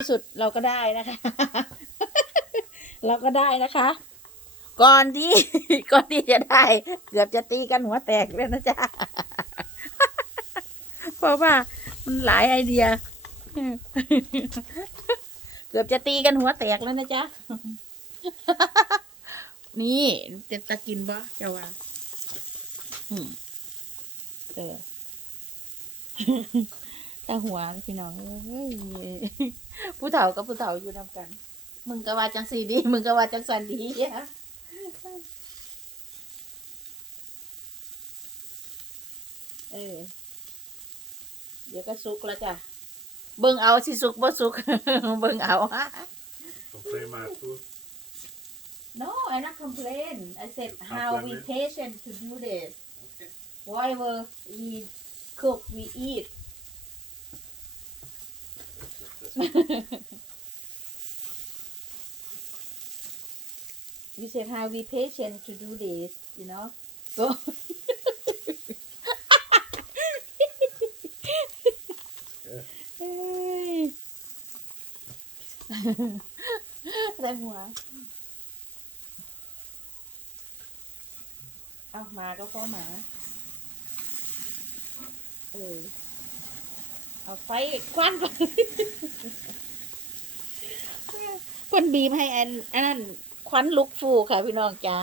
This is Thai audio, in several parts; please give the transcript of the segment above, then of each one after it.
ที่สุดเราก็ได้นะคะ เราก็ได้นะคะ ก่อนที่ก่อนที่จะได้ เกือบจะตีกันหัวแตกเลยนะจ๊ะเพราะว่ามันหลายไอเดีย เกือบจะตีกันหัวแตกแล้วนะจ๊ะ นี่จะตะกินบ่เจ้าว่าอืมเออ ตาหัวพี่น้องเอ้ยผู้เฒ่ากับผู้เฒ่าอยู่นำกัน มึงก็ว่าจังสีดี มึงก็ว่าจังสันดีอะเออ เดี๋ยวก็สุกแล้วจ้ะ เบิ่งเอาสิสุกบ่สุก เบิ่งเอา Comprei mais tudo. No I not complain I said You how we compliment? patient to do this Okay. whatever we cook we eat we said how we patient to do this you know so เฮ้ยได้หัวเอาหมาก็ เอาไฟควันก่อนคนบีบให้อันอันนั้นควันลุกฟูค่ะพี่น้องจ๋า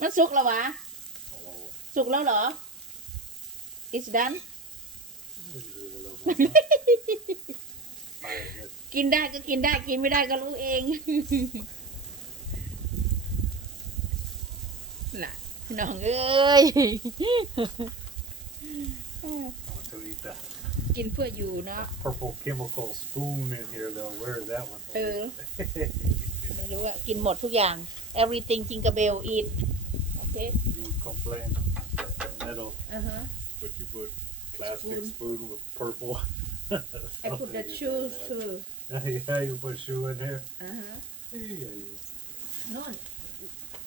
มันสุกแล้ววะ สุกแล้วเหรอ it's done กินได้ก็กินได้กินไม่ได้ก็รู้เองน่ะน้องเอ้ย to eat that กินเพื่ออยู่เนาะ purple chemical spoon in here though. Where is that one? เออ ไม่รู้อะกินหมดทุกอย่าง everything จิงก e เบล eat โอเค you would complain. Metal, อือฮะ but you put plastic Spoon. spoon, with purple. I put the shoes too yeah, you put shoe in here. อ่าฮะ Yeah, yeah. no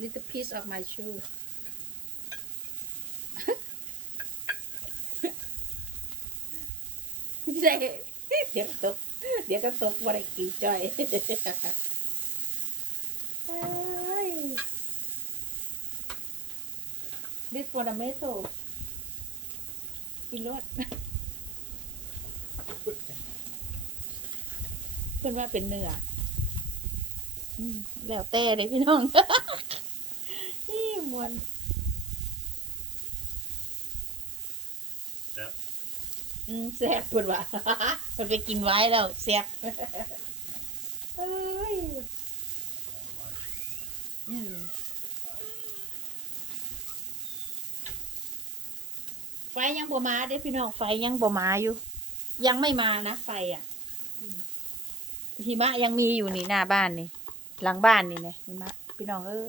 little piece of my shoe ใช่เดี๋ยวก็ตกเดี๋ยวก็ตกบริกินจ่อยเอ้ย this for the metal กินรสเพื่อนว่าเป็นเนื้อแล้วแต่เลยพี่น้องนี่มวน อืมแซ่บเพิ่นว่า เพิ่นไปกินไว้แล้วแซ่บเอ้ยอืมไฟยังบ่มาเด้อพี่น้องไฟยังบ่มาอยู่ ยังไม่มานะไฟอะอืมหิมะยังมีอยู่นี่หน้าบ้านนี่ หลังบ้านนี่นะหิมะพี่น้องเออ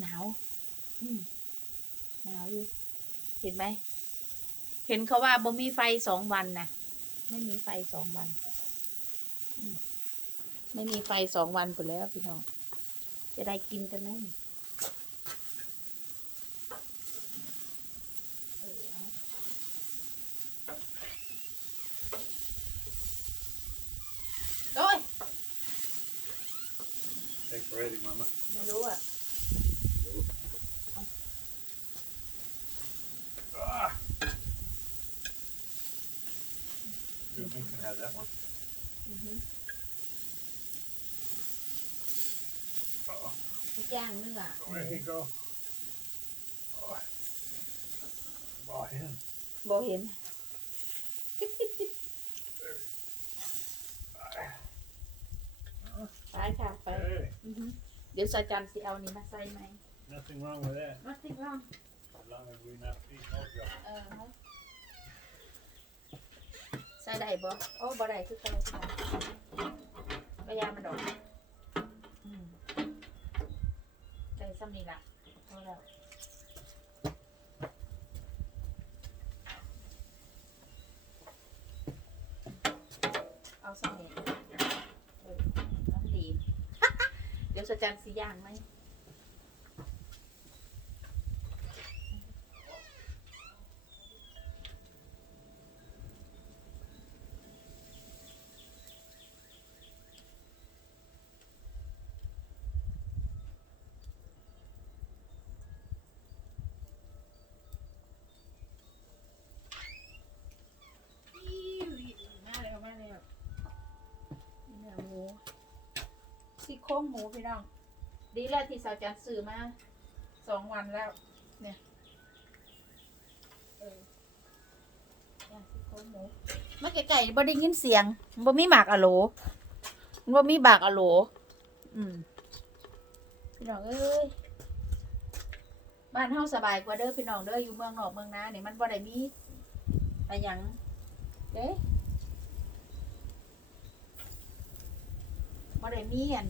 หนาว อืมหนาวอยู่เห็นไหม เห็นเขาว่าบ่มีไฟสองวันนะไม่มีไฟสองวันอืมไม่มีไฟสองวันไปแล้วพี่น้อง จะได้กินกันไหมเออเอาโอ้ย Thanks for ready, Mama. ไม่รู้อะ Good, we can have that one. อือฮึ Oh, ย่างเนื้อ there you go. Oh. Oh, him. บ่เห็นไปค่ะไป Hey, อือฮึเดี๋ยวสายจันทร์สิเอานี่มาใส่ไหม nothing wrong with that. มาสิว่า As long as we not feeding no junk. เออฮะ ใส่ได้บ่โอ้บ่ได้คือเก่าค่ะก็ยามันดอกอืมใส่ซ้ำนี่ล่ะพอแล้วเอาซ้ำนี่เออน้ำดี เดี๋ยวสายจันทร์สิย่างไหม โครงหมูพี่น้อง ดีแล้วที่สาวจันซื้อมาสองวันแล้ว เนี่ยเออย่างซี่โครงหมูมาไก่ๆบ่ได้ยินเสียงบ่มีหมากอะโหลบ่มีบากอะโหลอืมพี่น้องเอ้ยบ้านเฮาสบายกว่าเด้อพี่น้องเด้ออยู่เมืองนอกเมืองนานี่มันบ่ได้มีอะไรหยังเด้ บ่ได้มีอัน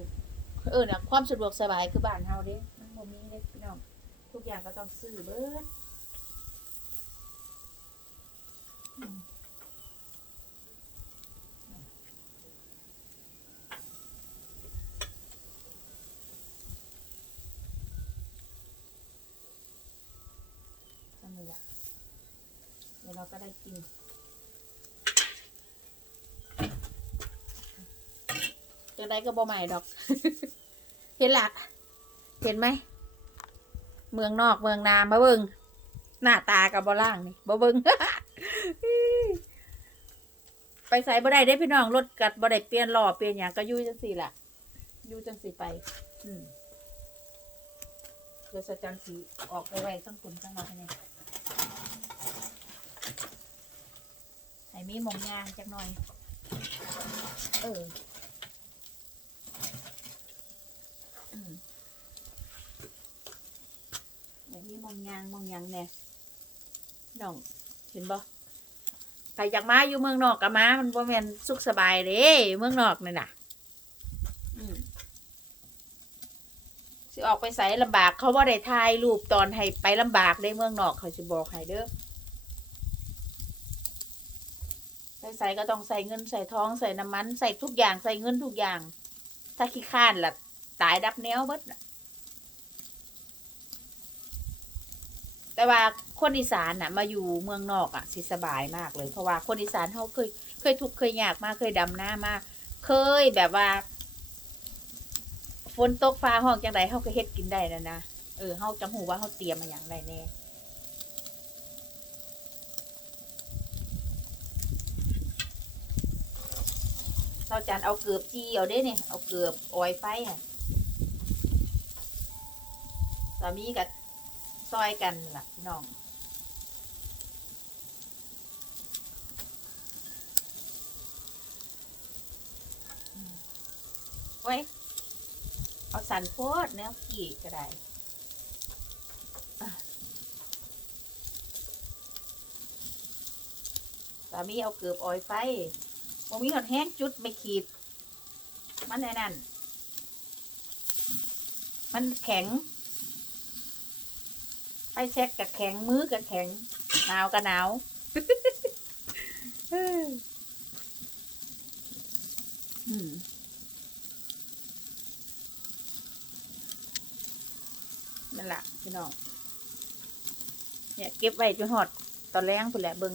เออน่ะความสะดวกสบายคือบ้านเฮาเด้มันบ่มีเด้พี่น้องทุกอย่างก็ต้องซื้อเบิดอืมก็นี่แหละเดี๋ยวเราก็ได้กิน จังได้ก็บ่ใหม่ดอก เห็นละเห็นไหม เมืองนอกเมืองนามาเบิงหน้าตากับบ่ล่างนี่บ่เบิงไปใส่บ่ได้ได้พี่น้องรถกัดบ่ได้เปลี่ยนหล้อเปลี่ยนหยังก็ยู่จังสี่ล่ะยู่จังสี่ไป อืมเดี๋ยวสะจันสีออกไปไว้ทั้งคุณทั้งมาให้นี่ให้มีมองยางจักหน่อย เออ อืมแบบนี้มองยางมองยางเนี่ยน้องเห็นบ่ใครอยากมาอยู่เมืองนอกก็มา มันบ่แม่นสุขสบายเด้เมืองนอกนี่น่ะอืมสิออกไปใส่ลำบาก เขาบ่ได้ถ่ายรูปตอนให้ไปลำบากได้เมืองนอกเขาสิบอกให้เด้อไปใส่ก็ต้องใส่เงินใส่ทองใส่น้ำมัน ใส่ทุกอย่างใส่เงินทุกอย่าง ถ้าขี้ข้านล่ะ ตายดับแนวเบิดแต่ว่าคนอีสานน่ะ มาอยู่เมืองนอกอะสิสบายมากเลย เพราะว่าคนอีสานเขาเคย เคยทุกข์เคยยากมากเคยดำหน้ามาก เคยแบบว่าฝนตกฟ้าห้องจังไดเขาก็เฮ็ดกินได้นะนะเออเขาจังหูว่าเขาเตรียมมาอย่างไรแน่เราจานเอาเกือบจีเอาได้เนี่ยเอาเกือบออยไฟอะามีกับซอยกันล่ะพี่น้องไว้ยเอาสันโพดแนวขี่ก็ได้สามีเอาเกือบออยไฟบ่มีหอดแห้งจุดไม่ขีด มันแน่นั่น มันแข็ง ไฟแช็กกับแข็งมือกับแข็งหนาวกับหนาวอืมนั่นแหละพี่น้อง เนี่ย เก็บไว้จนหอดตอนแรงพุ่นแหละเบิง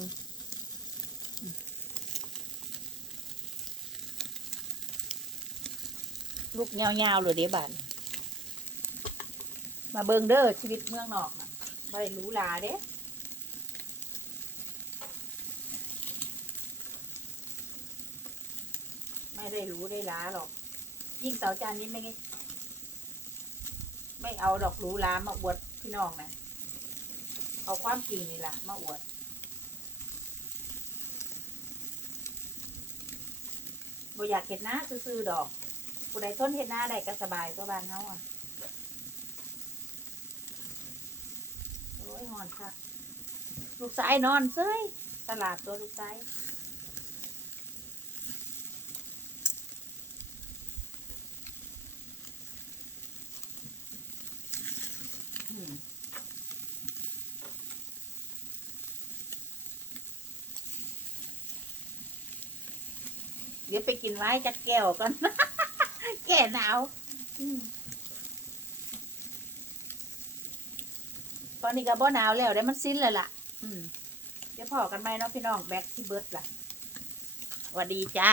ลูกยาวๆเลยเดี๋ยวบานมาเบิงเด้อชีวิตเมืองนอกนะ ไม่ได้หรู้ลาเด้ไม่ได้รู้ได้ล้าหรอก ยิ่งเสาจานนี้ไม่ไม่เอาดอกหรู้ล้ามาอวดพี่น้องนะเอาความจริงนี่แหละมาอวด บ่อยากเห็ดหน้าซื่อๆดอกผู้ใดทนเห็ดหน้าได้ก็สบายตัวบ้านเฮาอะ โอ้ ยหอนคักลูกสายนอนเซ้ยตลาดตัวลูกสายเดี๋ยวไปกินไว้จัดแก้วก่อน แก่หนาวอืม ตอนนี้ก็บ่หนาวแล้วได้มันสิ้นเลยล่ะ อืมเดี๋ยวพอกันไหมเนาะพี่น้องแบ็คที่เบิร์ดล่ะสวัสดีจ้า